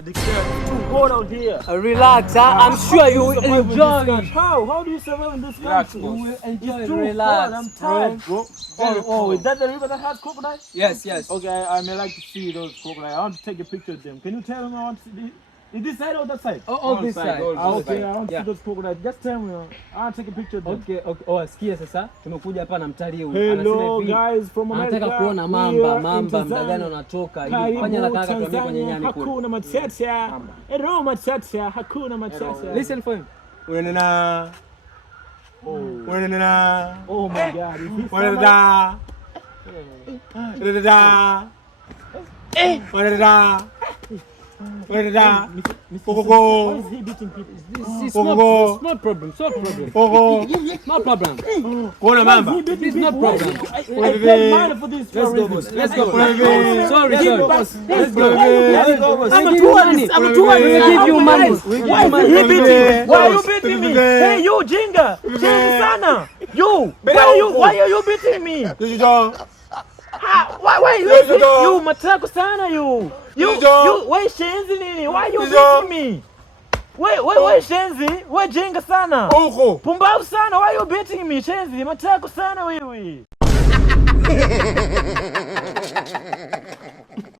The it's too cold out here. Relax, I'm sure you will enjoy. How do you survive in this country? You will enjoy. It's too Relax, cold. I'm tired, bro. Oh, is that the river that has crocodile? Yes, yes. Okay, I may like to see those crocodiles. I want to take a picture of them. Can you tell me I want to see? Is this side or that side? Oh, this side. Okay, I want to see those crocodiles. Just tell me. I want to take a picture of them. Okay. Oh, sikia sasa. Tumekuja hapa na mtalii huyu. Hello guys from America. Anataka kuona mamba muda gani unatoka. Fanya la kaka tuambie kwenye nyani kule. Hakuna matata. Ero matata, hakuna matata. Listen for him. Unena. Oh my God. Why is he beating people? It's no problem. No problem. Kona mamba. It's no problem. I paid money for this. Let's go. Sorry. Let's go. I'm a tourist. We give you money. Why is he beating me? Why are you beating me? Hey, you jinga. Sana. You. Why are you beating me? Why you matako sana you why shenzi nini? Why you beating me? Why shenzi? Why jinga sana? Pumbavu sana. Why you beating me? Shenzi matako sana wewe.